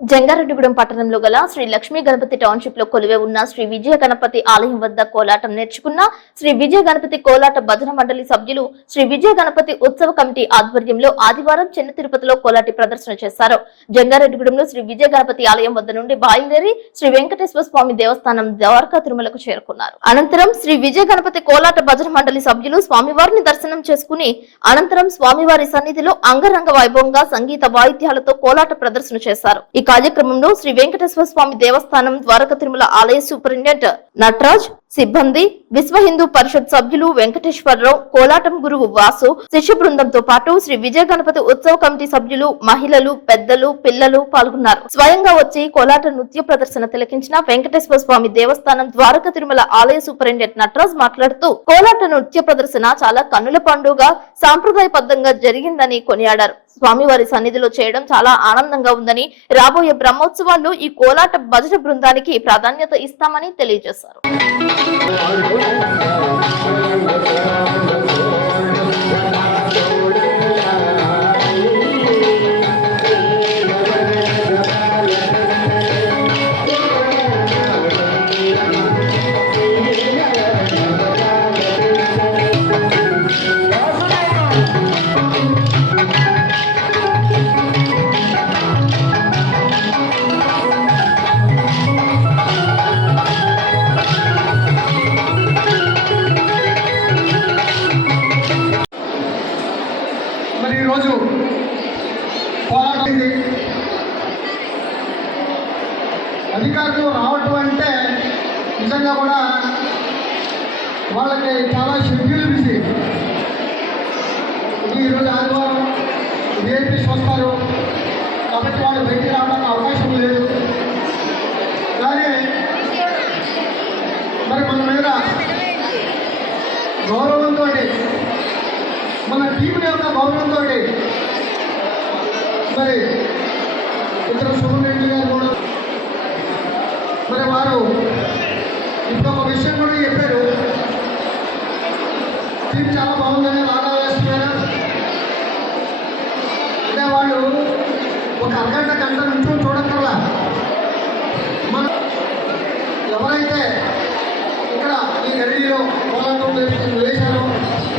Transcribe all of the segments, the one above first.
జంగారెడ్డిగూడెం పట్టణంలో గల శ్రీ లక్ష్మీ గణపతి టౌన్షిప్ లో కొలువే ఉన్న శ్రీ విజయ గణపతి ఆలయం వద్ద కోలాటం నేర్చుకున్న శ్రీ విజయ గణపతి కోలాట భజన మండలి సభ్యులు శ్రీ విజయ గణపతి ఉత్సవ కమిటీ ఆధ్వర్యంలో ఆదివారం చిన్న తిరుపతిలో కోలాటి ప్రదర్శన చేశారు. జంగారెడ్డిగూడెంలో శ్రీ విజయ గణపతి ఆలయం వద్ద నుండి బయలుదేరి శ్రీ వెంకటేశ్వర స్వామి దేవస్థానం ద్వారకా తిరుమలకు చేరుకున్నారు. అనంతరం శ్రీ విజయ గణపతి కోలాట భజన మండలి సభ్యులు స్వామివారిని దర్శనం చేసుకుని అనంతరం స్వామివారి సన్నిధిలో అంగరంగ వైభవంగా సంగీత వాయిద్యాలతో కోలాట ప్రదర్శన చేశారు. ఈ కార్యక్రమంలో శ్రీ వెంకటేశ్వర స్వామి దేవస్థానం ద్వారకా తిరుమల ఆలయ సూపరింటెండెంట్ నటరాజ్, సిబ్బంది, విశ్వ హిందూ పరిషత్ సభ్యులు వెంకటేశ్వరరావు, కోలాటం గురువు వాసు, శిష్య బృందంతో పాటు శ్రీ విజయ గణపతి ఉత్సవ కమిటీ సభ్యులు, మహిళలు, పెద్దలు, పిల్లలు పాల్గొన్నారు. స్వయంగా వచ్చి కోలాట నృత్య ప్రదర్శన తిలకించిన వెంకటేశ్వర స్వామి దేవస్థానం ద్వారకా తిరుమల ఆలయ సూపరింటెండెంట్ నటరాజ్ మాట్లాడుతూ కోలాట నృత్య ప్రదర్శన చాలా కన్నుల పండుగ సాంప్రదాయబద్ధంగా జరిగిందని కొనియాడారు. స్వామివారి సన్నిధిలో చేయడం చాలా ఆనందంగా ఉందని, రాబోయే బ్రహ్మోత్సవాల్లో ఈ కోలాట భజన బృందానికి ప్రాధాన్యత ఇస్తామని తెలియజేశారు. ఈరోజు అధికారులు రావటం అంటే నిజంగా కూడా వాళ్ళకి చాలా షెడ్యూల్ బిజీ. ఈరోజు ఆదివారం విఐపీస్ వస్తారు కాబట్టి వాళ్ళు బయటికి రావడానికి అవకాశం లేదు. కానీ మరి మన మీద గౌరవంతో, మన టీం యొక్క గౌరవంతో మరి ఇద్దరు సుబ్రహ్మణ్య గారు కూడా మరి వారు ఇంకొక విషయం కూడా చెప్పారు. టీం చాలా బాగుందని బాగా వేస్తున్నారు అంటే వాళ్ళు ఒక అరగంట గంట నుంచి చూడక్కర్లా. మనం ఎవరైతే ఇక్కడ ఈ గడిలో పోరాటం వేశారో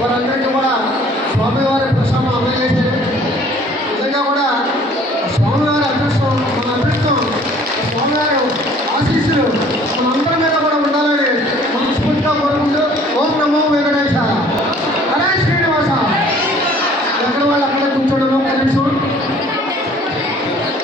వారందరికీ కూడా స్వామివారి